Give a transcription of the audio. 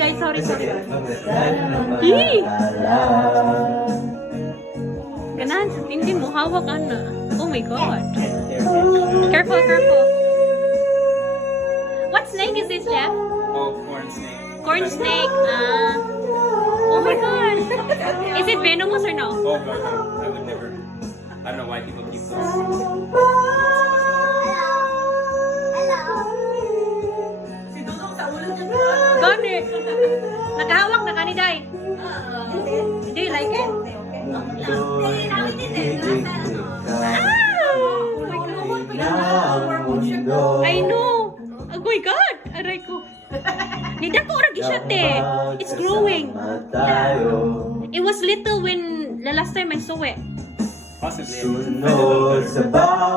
guys, sorry. Yee! Ganahan sa tindi mo, hawak na. Oh my god. Careful. What snake is this, Jeff? Oh, corn snake. Corn snake. Oh my god. Is it venomous or no? Oh, no. I would never. I don't know why people keep those. Gani. Nakahawak na kaniday. Do you like it? I know. Oh my god. Aray ko. Nida ko orang siya te. It's growing. It was little when the last time I saw it. Possibly. Sunod sa bawat